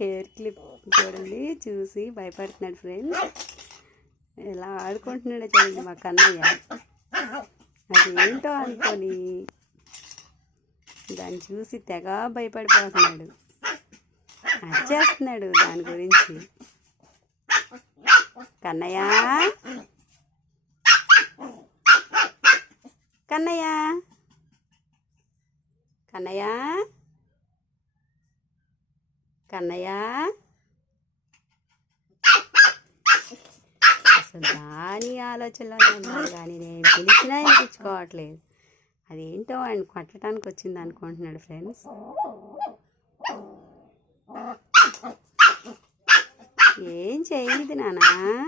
Hair clip చూడండి, చూసి భయపడుతున్నాడు ఫ్రెండ్స్. ఎలా ఆడుకుంటున్నాడో చూడండి మా కన్నయ్య. అదేంటో అనుకొని దాన్ని చూసి తెగ భయపడిపోతున్నాడు, అరిచేస్తున్నాడు దాని గురించి. కన్నయ్య కన్నయ్య కన్నయ్య కన్నయ్య అసలు దాని ఆలోచనలో ఉన్నారు కానీ నేను పిలిచినా వినిపించుకోవట్లేదు. అదేంటో ఆయన కొట్టడానికి వచ్చింది అనుకుంటున్నాడు ఫ్రెండ్స్. ఏం చేయదు నాన్న.